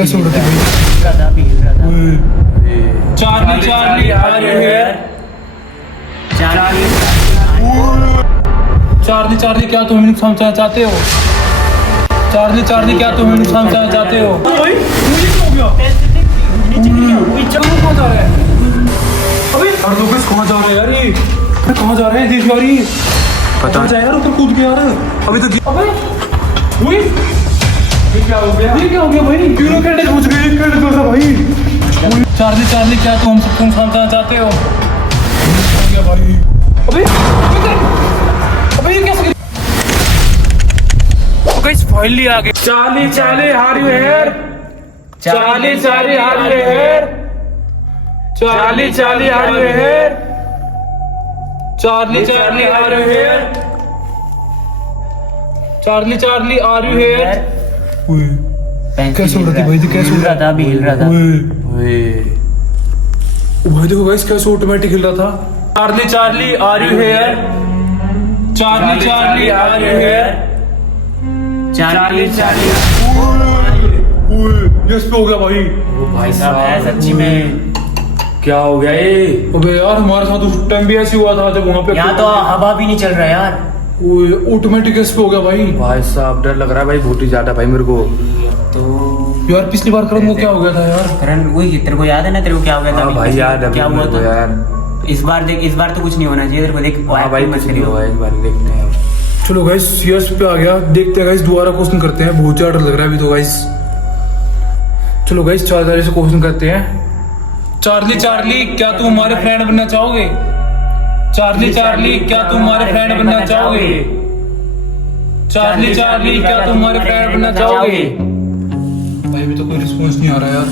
Charlie Charlie are you here? Charlie Charlie क्या तुम हमें समझाना चाहते हो? चार्ली चार्ली क्या तुम हमें समझाना चाहते हो? कहाँ जा रहे हैं? अबे हर लोग कहाँ जा रहे हैं यार? ये कहाँ जा रहे हैं? देख यार, ये पता जाए यार, ऊपर कूद के यार। अभी तो अबे वही ये क्या हो गया? ये क्या हो गया भाई? क्यों कैंडल बुझ गई? कैंडल कर रहा भाई। चार्ली चार्ली क्या तुम सबको समझाना चाहते हो? हो गया भाई। अबे अबे ये कैसे? गाइस फाइनली आ गए। Charlie Charlie are you here? Charlie Charlie are you here? Charlie Charlie are you here? Charlie Charlie are you here? Charlie Charlie are you here? कैसे उड़ रहा था भाई? कैसे उड़ रहा था? अभी हिल रहा था। भाई देखो गाइस कैसे ऑटोमेटिक हिल रहा था। Charlie Charlie are you here? Charlie Charlie are you here? Charlie Charlie yes पे हो गया भाई। भाई साहब है सच्ची में। क्या हो गया ये? अबे यार हमारे साथ उस टाइम भी ऐसे हुआ था जब वहाँ पे यहाँ तो हवा भी नहीं चल रहा यार। ऑटोमेटिक कैसे पे हो गया भाई? भाई साहब डर लग रहा है भाई, बहुत ही ज्यादा भाई मेरे को। तो यार पिछली बार करण को क्या हो गया था यार? करण वही तेरे को याद है ना? तेरे को क्या हो गया था? हाँ भाई याद है क्या हुआ था यार? इस बार देख, इस बार तो कुछ नहीं होना चाहिए तेरे को। देख हाँ भाई कुछ नहीं हुआ, एक बार देखते हैं। चलो गाइस सीएस पे आ गया, देखते हैं गाइस दोबारा क्वेश्चन करते हैं। बहुत ज्यादा डर लग रहा है अभी तो गाइस। चलो गाइस चार्ली से क्वेश्चन करते हैं। चार्ली चार्ली क्या तुम हमारे फ्रेंड बनना चाहोगे? चार्ली चार्ली क्या तुम हमारे फ्रेंड बनना चाहोगे? चार्ली चार्ली क्या तुम हमारे फ्रेंड बनना चाहोगे? भाई अभी तो कोई रिस्पांस नहीं आ रहा यार।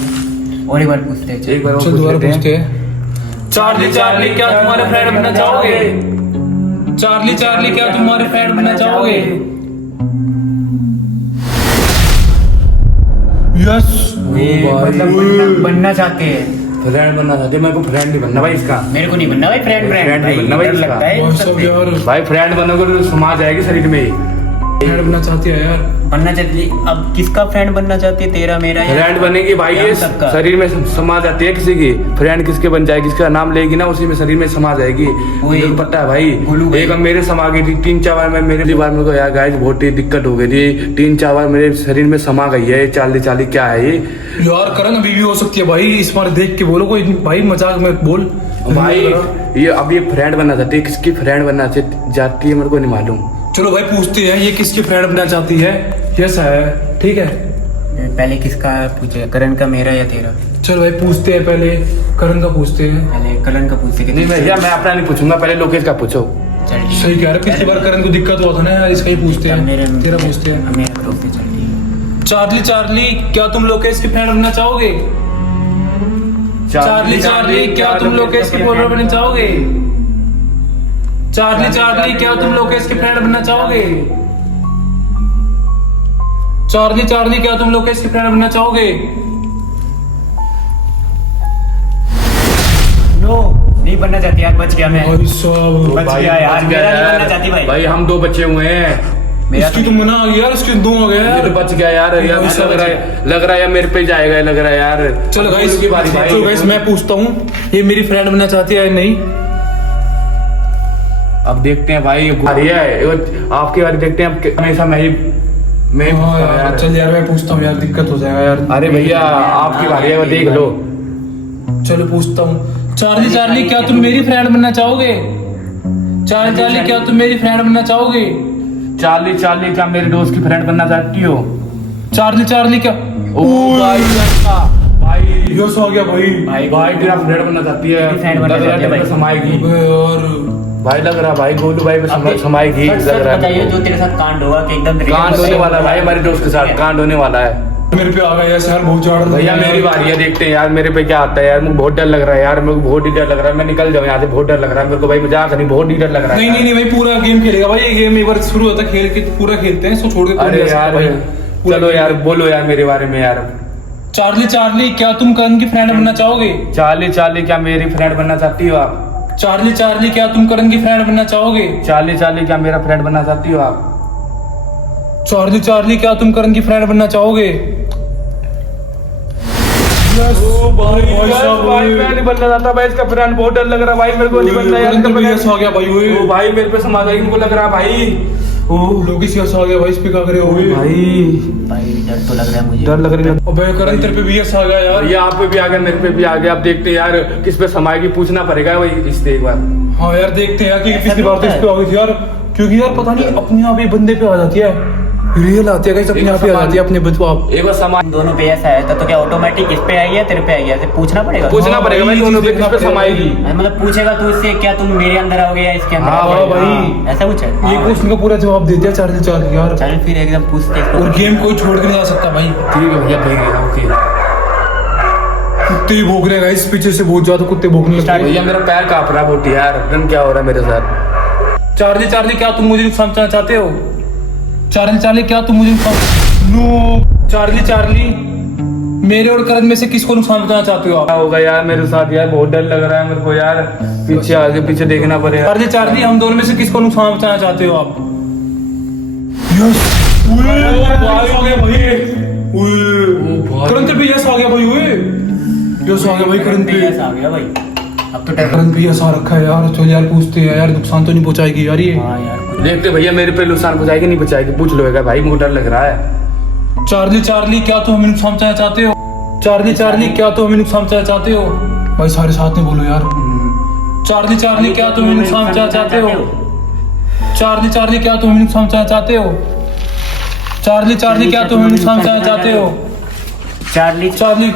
और एक बार पूछते हैं। एक बार चल दोबारा पूछते हैं। चार्ली चार्ली क्या तुम हमारे फ्रेंड बनना चाहोगे? चार्ली चार्ली क्या तुम हमारे फ्रेंड बनना चाहोगे? यस मतलब बनना चाहते हैं। फ्रेंड बनना चाहते, मेरे को फ्रेंड नहीं बनना भाई इसका। मेरे को नहीं बनना भाई फ्रेंड। फ्रेंड नहीं बनना भाई लगता है भाई सब यार भाई, फ्रेंड बनोगे तो समाज आएगी शरीर में ही। फ्रेंड बनना चाहती है यार। बनना चाहती है। अब किसका फ्रेंड बनना चाहती है? तेरा मेरा या फ्रेंड बनेगी भाई, ये सबका? शरीर में समा जाती है किसी की। फ्रेंड किसके बन जाएगी, किसका नाम लेगी ना उसी में शरीर में समा जाएगी। वही। मुझे पता है भाई। बोलू भाई। एक अब मेरे समा गई थी 3-4 बार। मैं मेरे बार मेरे को यार गाइस बहुत ही दिक्कत हो गई थी। 3-4 बार मेरे शरीर में समा गई है। चार्ली चार्ली क्या है ये? यार करण अभी भी हो सकती है भाई। इस बार देख के बोलो कोई भाई, मजाक में बोल भाई। ये अब ये फ्रेंड बनना चाहती है, किसकी फ्रेंड बनना चाहती है मेरे को नहीं मालूम। चलो भाई पूछते हैं ये किसकी फ्रेंड बनना चाहती है। यस है, ठीक है। पहले किसका पूछे? करण का, मेरा या तेरा? चलो भाई पूछते हैं, पहले करण का पूछते हैं। पहले करण का पूछते कि नहीं भैया मैं अपना नहीं पूछूंगा, पहले लोकेश का पूछो। चल ठीक है। सही कह रहे, पिछली बार करण को दिक्कत हुआ था ना यार, इसका ही पूछते अब मेरे हैं। तेरा पूछते हैं। मेरा रोकते चल ठीक है। चार्ली चार्ली क्या तुम लोकेश की फ्रेंड बनना चाहोगे? चार्ली चार्ली क्या तुम लोकेश की फ्रेंड बनना चाहोगे? चार्ली चार्ली क्या तुम लोकेश की फ्रेंड बनना चाहोगे? चार्ली चार्ली क्या तुम लोकेश की फ्रेंड बनना चाहोगे? नो नहीं बनना चाहती यार। बच गया मैं। भाई साहब बच गया यार। मेरा नहीं बनना चाहती भाई। भाई हम 2 बच्चे हुए हैं। मेरा इसकी तो मना आ गई यार, इसके 2 आ गए ये यार। तो बच गया यार। यार लग रहा है मेरे पे जाएगा, लग रहा है यार। चलो गाइस की बारी भाई। चलो गाइस मैं पूछता हूँ, ये मेरी फ्रेंड बनना चाहती है या नहीं? अब देखते हैं भाई। आपकी बारी देखते हैं। अब हमेशा मैं हाँ यार चल यार मैं पूछता हूँ यार, दिक्कत हो जाएगा यार। अरे भैया आपकी बारी है, वो देख लो। चलो पूछता हूँ। चार्ली चार्ली क्या तुम मेरी फ्रेंड बनना चाहोगे? चार्ली चार्ली क्या तुम मेरी फ्रेंड बनना चाहोगे? चार्ली चार्ली क्या मेरे दोस्त की फ्रेंड बनना चाहती हो? चार्ली चार्ली क्या? ओ भाई भाई यस आ गया भाई। भाई तेरा फ्रेंड बनना चाहती है। फ्रेंड बनना चाहती है भाई। समाएगी अबे यार भाई, लग रहा भाई गोलू भाई पे समाएगी। सच लग रहा बताइए है जो तेरे साथ कांड होगा कि एकदम कांड होने वाला है भाई। हमारे दोस्त के साथ कांड होने वाला है। मेरे पे आ गया यार सर, बहुत ज्यादा भैया मेरी बारी है, देखते हैं यार मेरे पे क्या आता है यार। मुझे बहुत डर लग रहा है यार, मेरे को बहुत ही डर लग रहा है। मैं निकल जाऊँ यहाँ से, बहुत डर लग रहा है मेरे को भाई। मजाक नहीं, बहुत ही डर लग रहा है। नहीं भाई पूरा गेम खेलेगा भाई। ये गेम एक बार शुरू होता है, खेल के पूरा खेलते हैं, इसको छोड़ के कोई अरे नहीं आ सकता यार भाई। चलो यार बोलो यार मेरे बारे में यार। चार्ली चार्ली क्या तुम करण की फ्रेंड बनना चाहोगे? चार्ली चार्ली क्या मेरी फ्रेंड बनना चाहती हो आप? चार्ली चार्ली क्या तुम करण की फ्रेंड बनना चाहोगे? चार्ली चार्ली क्या मेरा फ्रेंड बनना चाहती हो आप? चार्ली चार्ली क्या तुम करण की फ्रेंड बनना चाहोगे? ओ भाई भाई मैं नहीं बनना चाहता भाई, इसका फ्रेंड बहुत डर लग रहा है भाई, मेरे को नहीं बनना यार इसका फ्रेंड। आ गया भाई। ओए ओ भाई मेरे पे समा जाएगी, मुझे लग रहा है भाई। ओ लोकेश आ गया भाई, इस पे क्या करे? ओए भाई डर तो लग रहा है मुझे। डर लग रही है। अबे करण तेरे पे भी आ गया यार। ये आप पे भी आ गया, मेरे पे भी आ गया। अब देखते हैं यार किस पे समाएगी, पूछना पड़ेगा भाई इससे एक बार। हाँ यार देखते हैं यार कि पिछली बार तो इस पे आ गई थी यार, क्योंकि यार पता नहीं अपने आप ही बंदे पे आ जाती है, रियल आती है गाइस, अपने आप ही आ जाती है अपने बचवा। एक बार समा दोनों पे ऐसा है तो क्या ऑटोमेटिक इस पे आई है तेरे पे आई है? ऐसे पूछना पड़ेगा। पूछना पड़ेगा भाई दोनों पे किस पे समाएगी। मतलब पूछेगा तू इससे क्या तुम मेरे अंदर आओगे या इसके अंदर हाँ आओगे? भाई। ऐसा कुछ है। ये क्वेश्चन का पूरा जवाब दे दिया 4 से 4 यार। चल फिर एकदम पूछते हैं। और गेम कोई छोड़ के नहीं जा सकता भाई। ठीक है भैया भैया ओके। कुत्ते भौंक रहे हैं गाइस, पीछे से बहुत ज्यादा कुत्ते भौंकने लगे हैं। भैया मेरा पैर कांप रहा है बहुत यार, पता क्या हो रहा है मेरे साथ। चार्ली क्या तुम मुझे नुकसान पहुंचाना चाहते हो? चार्ली क्या तुम मुझे नुकसान? नो चार्ली मेरे और करण में से किसको नुकसान पहुंचाना चाहते हो आप? क्या होगा यार मेरे साथ यार, बहुत डर लग रहा है मेरे को यार, पीछे आगे पीछे देखना पड़ेगा। चार्ली हम दोनों में से किसको नुकसान पहुंचाना चाहते हो आप? यस करण तेरे पे यस आ गया भाई। ओए यस आ गया भाई करण पे। ऐसा आ गया भाई। अब तो डर। करण पे यस आ रखा है यार। चल यार पूछते हैं यार, नुकसान तो नहीं पहुंचाएगी यार ये। हाँ यार कुछ- देखते भैया मेरे पे नुकसान पहुंचाएगी नहीं पहुंचाएगी, पूछ लो भाई, मुझे डर लग रहा है। चार्ली क्या तुम हमें नुकसान पहुंचाना चाहते हो? चार्ली क्या तुम हमें नुकसान पहुंचाना चाहते हो? भाई सारे साथ में बोलो यार। चार्ली क्या तुम हमें नुकसान पहुंचाना चाहते हो? चार्ली क्या तुम हमें नुकसान पहुंचाना चाहते हो? चार्ली क्या तुम हमें नुकसान पहुंचाना चाहते हो? चार्ली चार्ली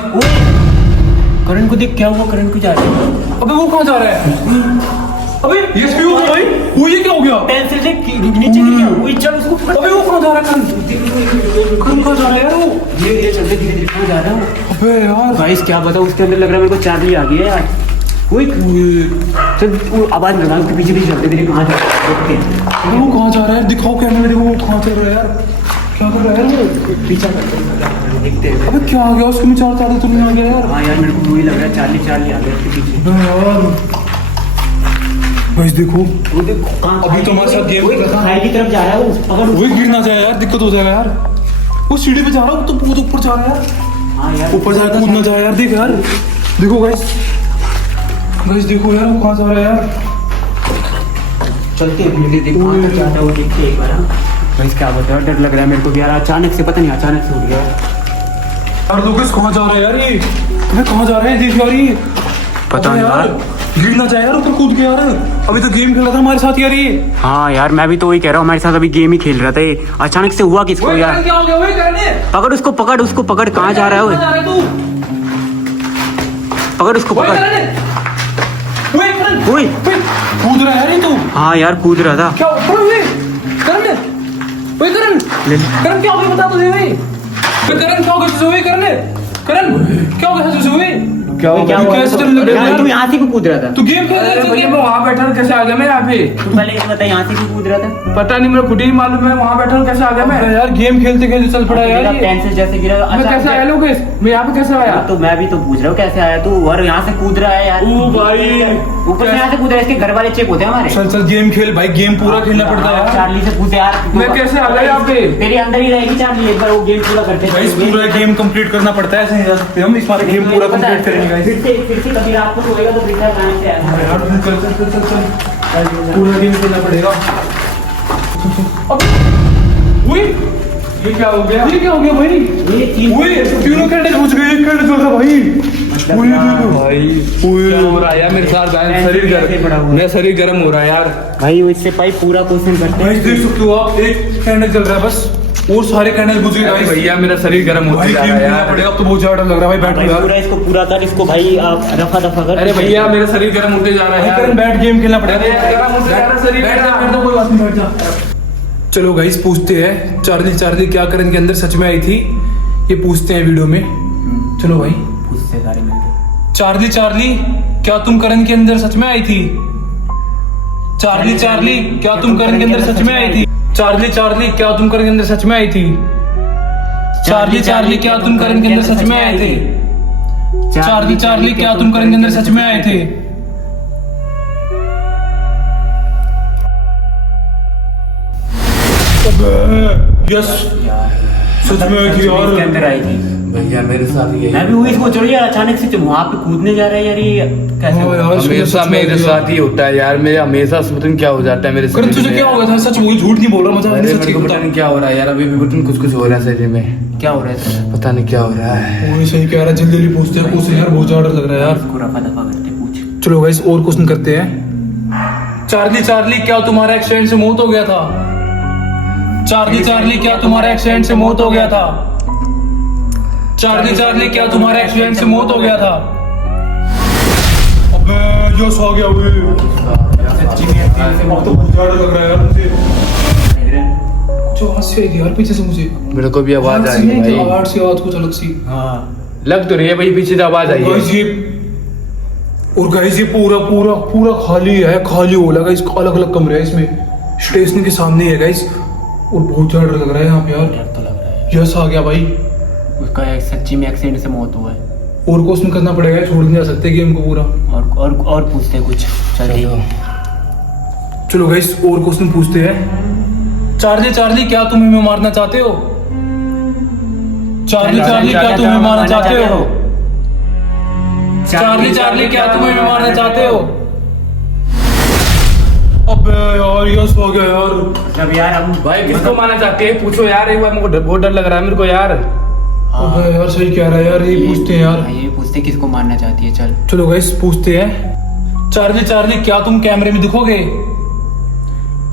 करण को देख क्या हुआ? करण को जा रहा है। अबे वो कहाँ जा रहा है? अबे ये स्पीड हो भाई। वो ये क्या हो गया? पेंसिल से नीचे गिर गया। वो चल उसको पकड़। अबे वो कहाँ जा रहा है? करण कहाँ जा रहा है यार वो? धीरे चलते धीरे कहाँ जा रहा है? अबे यार गाइस क्या बताऊं, उसके अंदर लग रहा है मेरे को चार्ली आ गया यार। कोई चल वो आवाज लगा, उसके पीछे पीछे चलते धीरे कहाँ जा रहा है देखते हैं। वो कहाँ जा रहा है? दिखाओ कैमरे देखो वो कहाँ चल रहा है यार। क्या कर रहा है वो? पीछा देखते हैं। अबे क्या आ गया उसके में? चार तो नहीं आ गया यार। हाँ यार मेरे को वही लग रहा है चार्ली आ गया उसके पीछे। अबे यार गाइस देखो वो देखो कहाँ अभी तो हमारे साथ गेम कर रहा था। खाई की तरफ जा रहा है वो। पकड़ वही गिर ना जाए यार, दिक्कत हो जाएगा यार। वो सीढ़ी पे जा रहा है, वो तो बहुत ऊपर जा रहा है यार। हाँ यार ऊपर जाए कूद ना जाए यार। देख यार देखो गाइस देखो यार वो कहाँ जा रहा है यार। चलते हैं धीरे देखो कहाँ तक जाता है वो देखते हैं एक बार। हाँ गाइस क्या बताओ, डर लग रहा है मेरे को भी यार, अचानक से पता नहीं अचानक से उठ गया यार लोकेश कहाँ जा रहा है यार ये? अबे कहाँ जा रहे हैं? देख यार ये पता अबे नहीं यार। गिर ना जाए यार ऊपर कूद के यार। अभी तो गेम खेल रहा था हमारे साथ यार ये। हाँ यार मैं भी तो वही कह रहा हूँ, हमारे साथ अभी गेम ही खेल रहा था ये, अचानक से हुआ किसको यार? क्या हो गया? वही करने पकड़ उसको पकड़ कहाँ जा रहा है वो? जा रहा है तू? पकड़ उसको वही पकड़। करने वही करण ओए कूद रहा है यार ये तू। हाँ यार कूद रहा था। क्या करण वही करण क्या हो गया बता तुझे? वही करण क्या हो गया तुझे? वही करण क्या हो गया तुझे? वही क्या हो क्या गया? हुआ? कैसे चलने लगा यार? तू यहाँ से क्यों कूद रहा था? तू गेम खेल रहा भैया था? मैं वहाँ बैठा हूँ, कैसे आ गया मैं यहाँ पे? तू पहले ये बता यहाँ से क्यों कूद रहा था? पता नहीं, मेरे खुद ही नहीं मालूम, मैं वहाँ बैठा हूँ कैसे आ गया मैं? यार गेम खेलते खेलते चल पड़ा यार ये। पेंसिल जैसे गिरा मैं कैसे आया लोकेश? मैं यहाँ पे कैसे आया? तो मैं भी तो पूछ रहा हूँ कैसे आया तू? और यहाँ से कूद रहा है यार। ओ भाई ऊपर से यहाँ से कूद रहा है, इसके घर वाले चेक होते हैं हमारे। चल गेम खेल भाई, गेम पूरा खेलना पड़ता है यार। चार्ली से पूछ यार। मैं कैसे आ गया यहाँ पे? तेरे अंदर ही रहेगी चार्ली, एक बार वो गेम पूरा करते हैं। भाई पूरा गेम कंप्लीट करना पड़ता है, ऐसे नहीं जा सकते हम। इस बार गेम पूरा कंप्लीट करेंगे गाइस। फिर से कभी रात को सोएगा तो फिर से कहाँ से आया? यार चल पूरा गेम खेलना पड़ेगा। अबे ये क्या हो गया? ये क्या हो गया भाई? ये तीन तीनों कैंडल बुझ गए, एक कैंडल जल रहा भाई। भाई क्या हो रहा है यार मेरे साथ? शरीर गर्म, मेरा शरीर गर्म हो रहा है यार। भाई इससे भाई पूरा क्वेश्चन करते गाइस देख सकते हो आप, एक कैंडल जल रहा है बस और सारे कैंडल बुझ गए अरे गाइस। भैया मेरा शरीर गर्म होता भाई जा गेम रहा है खेलना यार। पड़ेगा, अब तो बहुत ज्यादा डर लग रहा है भाई। बैठ भाई यार पूरा इसको पूरा कर, इसको भाई आप रफा दफा कर। अरे भैया मेरा शरीर गर्म होते जा रहा है भाई यार। करण बैठ, गेम खेलना पड़ेगा। अरे यार, गर्म होते जा रहा है शरीर। बैठ जा, बैठ जा, कोई बात नहीं, बैठ जा। चलो गाइस पूछते हैं चार्ली क्या करण के अंदर सच में आई थी, ये पूछते हैं वीडियो में। चलो भाई पूछते सारे मिलके। चार्ली क्या तुम करण के अंदर सच में आई थी? चार्ली क्या तुम करण के अंदर सच में आई थी? चार्ली क्या तुम करण के अंदर सच में आई थी? चार्ली क्या तुम करण के अंदर सच में आए थे? चार्ली क्या तुम करण के अंदर सच में आए थे? यस सच में आई थी इसके यार। अंदर आई थी। भैया मेरे साथ ये मैं भी वही इसको चढ़ यार, अचानक से वहां पे कूदने जा रहा है यार, ये कैसे हाँ हुआ? यार, हमेशा मेरे साथ ही होता है यार, मेरे हमेशा पता क्या हो जाता है मेरे करण तुझे क्या हो गया था? सच बोल, झूठ नहीं बोल रहा, मजा अरे नहीं, सच मेरे को ही पता बता। नहीं क्या हो रहा है यार, अभी भी बटन कुछ हो रहा है शरीर में, क्या हो रहा है? पता नहीं क्या हो रहा है। वही सही कह रहा है, जल्दी जल्दी पूछते हैं, पूछ यार, बहुत ज्यादा डर लग रहा है यार। इसको रफा दफा करते पूछ। चलो गाइस और क्वेश्चन करते हैं। चार्ली चार्ली क्या तुम्हारा एक्सीडेंट से मौत हो गया था? चार्ली चार्ली क्या तुम्हारा एक्सीडेंट से मौत हो गया था? चार्ली चार्ली क्या तुम्हारा एक्सीडेंट से मौत हो गया था? अबे यस आ गया बे। सच्ची में एक्सीडेंट से अब तो बहुत ज्यादा लग रहा है यार मुझे। जो आवाज से आई थी यार पीछे से मुझे, मेरे को भी आवाज आई नहीं थी, है भाई, आवाज से आवाज कुछ अलग सी। हाँ लग तो रही है भाई, पीछे से आवाज आई गाइस है। ये और गाइस ये पूरा पूरा पूरा खाली है, खाली हो लगा, इसका अलग अलग कमरे हैं इसमें, स्टेशन के सामने है गाइस, और बहुत ज्यादा डर लग रहा है यहाँ पे यार। डर तो लग रहा है। यस आ गया भाई। उसका एक सच्ची में एक्सीडेंट से मौत हुआ है। और क्वेश्चन करना पड़ेगा, छोड़ नहीं जा सकते गेम को पूरा। और पूछते हैं कुछ, चलिए। चलो गाइस और क्वेश्चन पूछते हैं। चार्ली चार्ली क्या तुम हमें मारना चाहते हो? चार्ली चार्ली क्या तुम हमें मारना चाहते हो? चार्ली चार्ली क्या तुम हमें मारना चाहते हो? अबे यार यस हो गया यार। जब यार हम भाई किसको मारना चाहते हैं पूछो यार, एक बार मेरे को बहुत डर लग रहा है मेरे को यार। अबे यार सही कह रहा है यार, ये पूछते हैं यार। ये पूछते हैं किसको मारना चाहती है। चल चलो गाइस पूछते हैं। चार्ली चार्ली क्या तुम कैमरे में दिखोगे?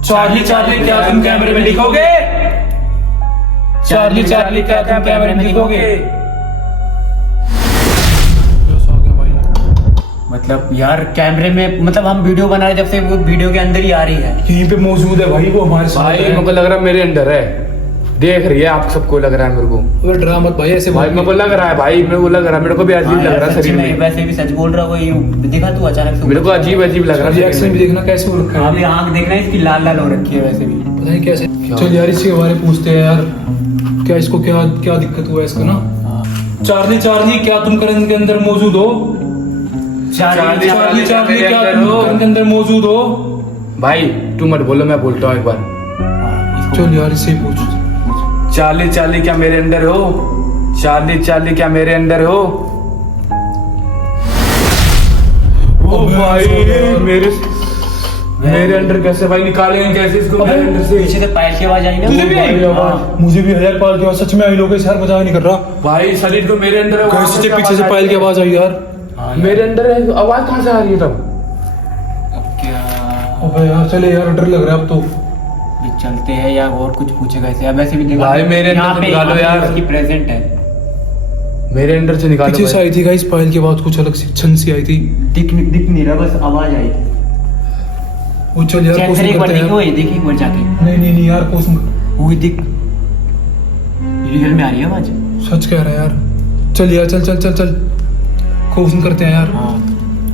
चार्ली चार्ली क्या तुम कैमरे में दिखोगे? चार्ली चार्ली क्या तुम कैमरे में दिखोगे? यस आ गया भाई। मतलब यार कैमरे में, मतलब हम वीडियो बना रहे जब से वो वीडियो के अंदर ही आ रही है। यहीं पे मौजूद है भाई, वो हमारे साथ भाई है। मेरे को लग रहा है मेरे अंदर है, देख रही है आप सबको लग रहा है मेरे को। अबे डरा मत भाई ऐसे भाई मेरे को लग रहा है भाई, मेरे को लग रहा है, मेरे को भी अजीब हाँ लग यार, रहा है सच्ची शरीर में में, वैसे भी सच बोल रहा है। वो देखा तू अचानक से मेरे को अजीब अजीब लग रहा है रिएक्शन शरीर भी में। देखना कैसे हो रखा है। अभी आंख देखना है इसकी लाल लाल हो रखी है वैसे भी। पता नहीं कैसे। चल यार इसके बारे में पूछते हैं यार, क्या इसको क्या क्या दिक्कत हुआ है इसको ना। हाँ। चार्ली चार्ली क्या तुम करण के अंदर मौजूद हो? चार्ली चार्ली चार्ली क्या तुम करण के अंदर मौजूद हो? भाई तू मत बोलो, मैं बोलता हूँ एक बार। हाँ, चल यार इससे ही पूछ। चार्ली चार्ली क्या मेरे अंदर हो? चार्ली चार्ली क्या मेरे अंदर हो? ओ भाई मेरे अंदर कैसे भाई निकालेंगे कैसे इसको मेरे अंदर से? पीछे से पायल की आवाज आई ना। तुझे भी आई हाँ। आवाज? मुझे भी हजार पाल की आवाज, सच में आई लोग, यार मजाक नहीं कर रहा। भाई शरीर को मेरे अंदर है, कैसे से पीछे से पायल की आवाज आई यार। हाँ, मेरे अंदर है, आवाज कहाँ से आ रही है तब? अब क्या अबे यार चले यार, डर लग रहा है अब तो। ये चलते हैं या और कुछ पूछेगा इसे? अब ऐसे भी देखा भाई, मेरे अंदर यहाँ से पे निकालो यार। इसकी प्रेजेंट है। मेरे अंदर से निकालो पीछे से भाई। आई थी गाइस पायल की आवाज, कुछ अलग सी छन सी आई थी। दिख नहीं रहा, बस आवाज आई थी। वो चल यार चेक कर क्वेश्चन एक बार, करते देखो हैं। ये देखिए एक बार जाके। नहीं यार क्वेश्चन, वो दिख रियल में आ रही है आवाज। सच कह रहा है यार। चल यार चल चल चल चल क्वेश्चन करते हैं यार। हाँ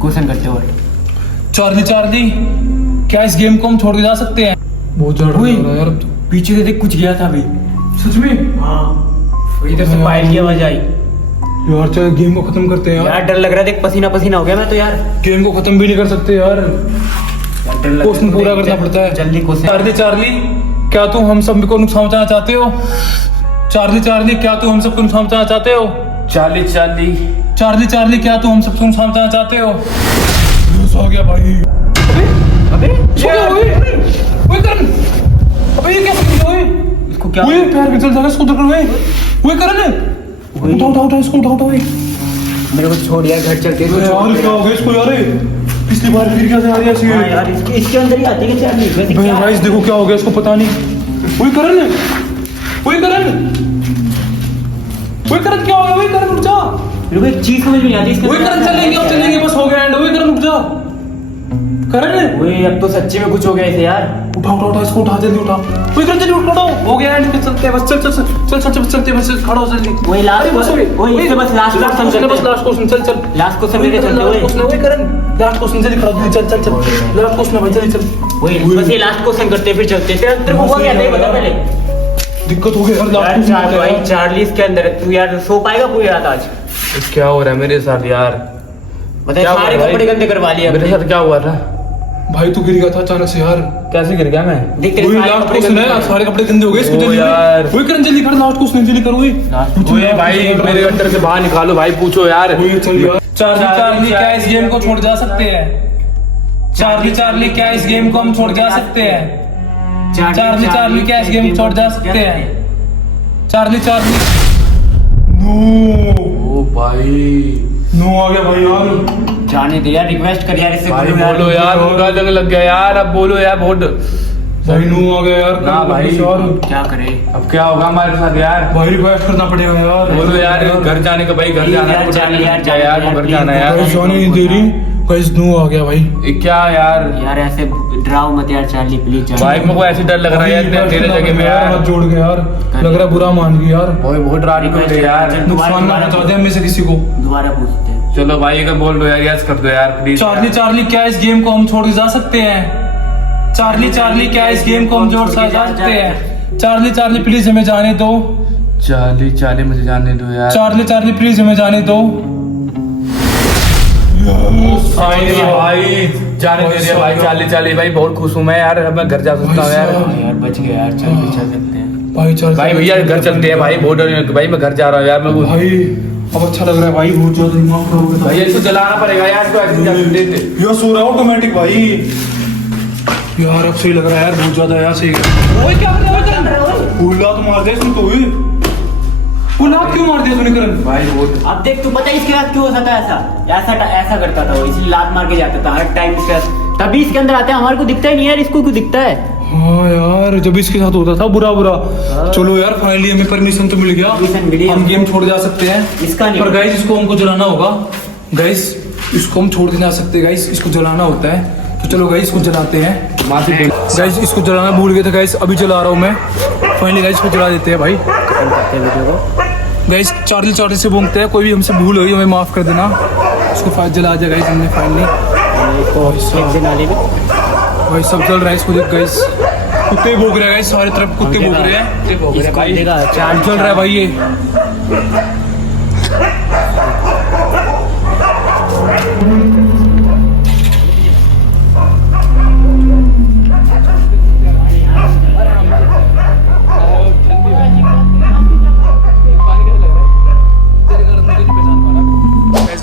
क्वेश्चन करते हो। चार्ली चार्ली क्या इस गेम को हम छोड़ के जा सकते हैं? बहुत ज्यादा ओए। डर लग रहा है यार अब तो। पीछे से देख कुछ गया था अभी। सच में हाँ इधर से पायल की आवाज आई। यार चल गेम को खत्म करते हैं यार। यार डर लग रहा है, देख पसीना पसीना हो गया मैं तो यार। गेम को खत्म भी नहीं कर सकते यार, यार डर लग रहा है। क्वेश्चन पूरा करना पड़ता है। जल्दी क्वेश्चन। चार्ली चार्ली क्या तुम हम सब को नुकसान पहुंचाना चाहते हो? चार्ली चार्ली क्या तुम हम सबको नुकसान पहुंचाना चाहते हो? चार्ली चार्ली चार्ली चार्ली क्या तुम हम सबको नुकसान पहुंचाना चाहते हो? हो गया भाई। अबे सो गया ओए करण। अबे ये कैसे किया ओए? इसको क्या? ओए पैर फिसल जाएगा, इसको उधर ओए। ओए करण उठा इसको उठा ओए। मेरे को छोड़ यार, घर चलते हैं। यार क्या हो गया इसको यार? पिछली बार फिर कैसे आ रही है ऐसी? हाँ यार इसके अंदर ही आती है चार्ली। वैसे भाई क्या? गाइस देखो क्या हो गया इसको, पता नहीं। ओए करण क्या हो गया? ओए करण रुक जा। मेरे को एक चीज समझ में नहीं आती इसके ओए अंदर। करण चलेंगे अब चलेंगे, बस हो गया एंड। ओए करण रुक जा। करण ओए अब तो सच्ची में कुछ हो गया इसे यार। उठा इसको, उठा जल्दी उठा। ओए करण जल्दी उठ, खड़ा हो गया एंड। चलते हैं बस, चल चलते हैं बस, खड़ा हो जल्दी। ओए लास्ट अरे बस ओए इससे बस लास्ट क्वेश्चन करते बस हैं। लास्ट क्वेश्चन, चल लास्ट क्वेश्चन लेके चलते हैं। ओए करण लास्ट क्वेश्चन जल्दी खड़ा हो, चल लास्ट क्वेश्चन भाई जल्दी चल। ओए बस ये लास्ट क्वेश्चन करते हैं फिर चलते हैं। तेरे को हो गया नहीं पता पहले? दिक्कत हो गई यार, लास्ट यार क्वेश्चन भाई चार्ली इसके अंदर है। तू यार सो पाएगा पूरी रात आज? क्या हो रहा है मेरे साथ यार? मतलब क्या सारे हुआ भाई? कपड़े गंदे करवा लिए मेरे अपने। साथ क्या हुआ था? भाई तू गिर गया था अचानक से यार। कैसे गिर गया मैं? देख तेरे वही सारे लास्ट कपड़े क्वेश्चन गंदे है, हो गए। सारे कपड़े गंदे हो गए इसको ओ जल्दी यार। वही करण जल्दी कर, लास्ट क्वेश्चन जल्दी करो। ओए भाई मेरे अंदर से बाहर निकालो भाई, पूछो यार। चल यार। चार्ली क्या इस गेम को छोड़ जा सकते हैं? चार्ली क्या इस गेम को हम छोड़ जा सकते हैं? चार्ली क्या इस गेम को छोड़ जा सकते हैं? चार्ली ओ भाई नो आ गया भाई यार। जाने दे यार, रिक्वेस्ट कर यार इससे भाई बोलो बोलो यार, बुरा लग गया यार, अब बोलो यार। बहुत भाई नो आ गया यार। ना भाई। यार क्या करे? अब क्या होगा हमारे साथ यार? भाई रिक्वेस्ट करना पड़ेगा यार। बोलो यार, घर जाने का भाई, घर जाना है, यार, जाने यार, का यार, यार, घर जाना है यार। गाइस जाने नहीं दे रही गाइस, नो आ गया भाई। ये क्या यार? यार ऐसे डराओ मत यार चार्ली, प्लीज भाई मेरे को ऐसे डर लग रहा है यार, तेरे जगह में हाथ यार। जोड़ के यार, लग रहा है बुरा मान गई यार। भाई बहुत डरा रही है यार। नुकसान ना पहुंचा दे हमें से किसी को। दोबारा पूछते हैं। चलो भाई अगर बोल दो यार, यस कर दो यार प्लीज। चार्ली क्या इस गेम को हम छोड़ जा सकते हैं? चार्ली क्या इस गेम को हम छोड़ जा सकते हैं? चार्ली प्लीज हमें जाने दो। चार्ली मुझे जाने दो यार। चार्ली प्लीज हमें जाने दो। भाई जाने दे दिया भाई। चार्ली भाई बहुत खुश हूँ मैं यार, अब मैं घर जा सकता हूँ यार। यार बच गए यार, चल चल सकते हैं। भाई चल भाई भैया घर चलते हैं भाई, बहुत डर भाई, मैं घर जा रहा हूँ यार। मैं भाई अब अच्छा लग रहा है भाई, बहुत ज्यादा दिमाग खराब हो गया था। भैया इसको जलाना पड़ेगा यार, इसको एक्सीडेंट देते। ये सो रहा है ऑटोमेटिक भाई यार। अब सही लग रहा है यार, बहुत ज्यादा यार सही। ओए क्या कर रहा है? फूला तो मार दे इसने तो ही। वो लात क्यों मार दिया तूने करण? भाई बहुत अब देख, तू पता है इसके साथ क्यों होता था? ऐसा करता था वो, इसलिए लात मार के जाता था हर टाइम इसके साथ। तभी इसके अंदर आता है, हमारे को दिखता ही नहीं यार, इसको क्यों दिखता है? हाँ यार, जब इसके साथ होता था बुरा। चलो यार फाइनली हमें परमिशन तो मिल गया, Permission मिली हम हमको। गेम छोड़ जा सकते हैं। इसका नहीं। पर गाइस इसको हमको जलाना होगा। गाइस इसको हम छोड़ के जा सकते हैं गाइस, इसको जलाना होता है। तो चलो गाइस इसको जलाते हैं। गाइस इसको जलाना भूल गए थे गाइस, अभी जला रहा हूँ मैं। फाइनली गाइस इसको जला देते हैं भाई। गाइस चार्ली से बोलते हैं, कोई भी हमसे भूल हुई हमें माफ कर देना। इसको फाइट जला दिया गाइस हमने फाइनली। भाई सब जल रहा है, इसको देख गाइस। कुत्ते भोग रहे हैं गाइस, सारे तरफ कुत्ते भोग रहे हैं भाई। जल रहा है भाई ये।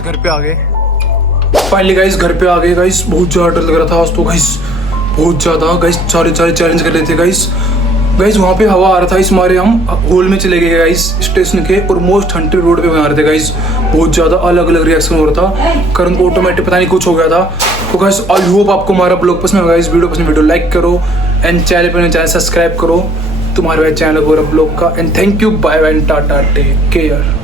घर पे आ गए फाइनली गाइस, घर पे आ गए गाइस। बहुत ज्यादा डर लग रहा था आज तो गाइस, बहुत ज्यादा गाइस। सारे चैलेंज कर रहे थे गाइस। वहाँ पे हवा आ रहा था, इस मारे हम हॉल में चले गए गाइस स्टेशन के, और मोस्ट हंटेड रोड पे बना रहे थे गाइस। बहुत ज्यादा अलग अलग रिएक्शन हो रहा था, करण को ऑटोमेटिक पता नहीं कुछ हो गया था। तो गाइस आई होप आपको हमारा ब्लॉग पसंद होगा। इस वीडियो लाइक करो एंड चैनल सब्सक्राइब करो तुम्हारे चैनल को ब्लॉग का। And thank you, bye bye, tata, take care.